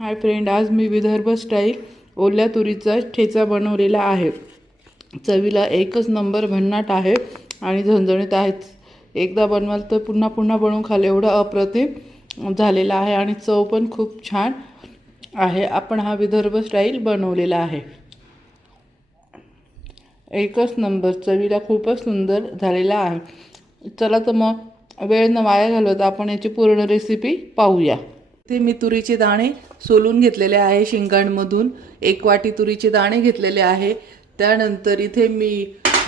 Hi friend, आज मी Vidarbha style ओल्या तुरीचा ठेचा बनवलेला आहे। चवीला एकच नंबर भन्नाट आहे आणि झणझणीत आहे। एकदा बनवाल तर पुन्हा पुन्हा बनवून खाल एवढा अप्रतिम झालेला आहे आणि चव पण खूप छान आहे। आपण हा विदर्भ स्टाईल बनवलेला आहे। एकच नंबर, चवीला खूपच सुंदर झालेला आहे। चला तर मग वेळ न वाया घालवता आपण याची पूर्ण रेसिपी पाहूया। ते मी तुरीचे दाणे सोलून घेतलेले आहे शिंगांमधून। 1 वाटी तुरीचे दाणे घेतलेले आहे। त्यानंतर इथे मी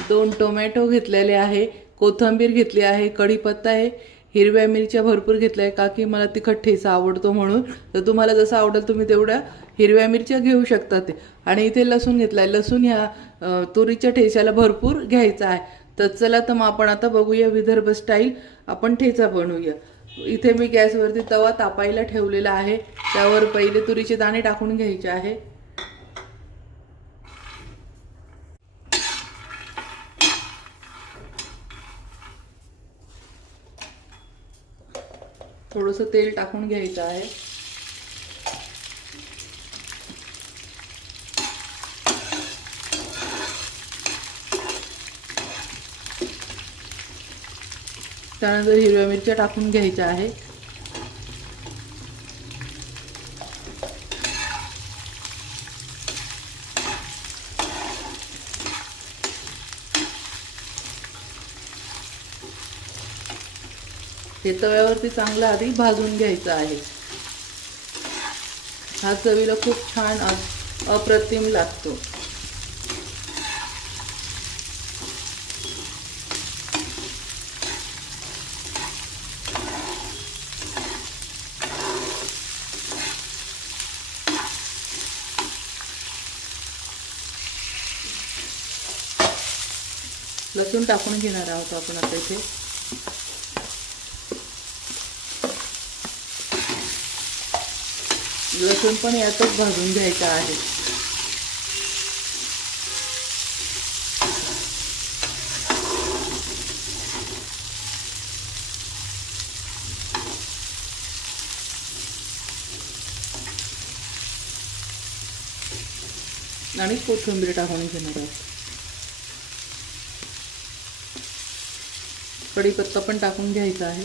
2 टोमॅटो घेतलेले आहे, कोथिंबीर घेतली आहे, कढीपत्ता आहे, हिरव्या मिरच्या भरपूर घेतल्या आहे, का की मला तिखट ठेचा आवडतो म्हणून। तर तुम्हाला जसं आवडेल तुम्ही तेवढ्या हिरव्या मिरच्या घेऊ शकता ते। आणि इथे लसूण घेतला आहे। लसूण ह्या तुरीच्या ठेच्याला भरपूर घ्यायचा आहे। तर चला तर मग आपण आता बघूया विदर्भ स्टाईल आपण ठेचा बनवूया। इथे मी गॅसवरती तवा तापायला ठेवलेला आहे। त्यावर पहिले तुरीचे दाणे टाकून घ्यायचे आहे। थोडंसं तेल टाकून घ्यायचं आहे। त्यानंतर हिरव्या मिरच्या टाकून घ्यायच्या आहे। हे तव्यावरती चांगलं आधी भाजून घ्यायचं आहे। हा चवीला खूप छान अप्रतिम लागतो। लसूण टाकून घेणार आहोत आपण आता इथे। लसूण पण यातच भाजून घ्यायचा आहे। आणि कोथिंबीर टाकून घेणार आहोत। कढीपत्ता पण टाकून घ्यायचा आहे।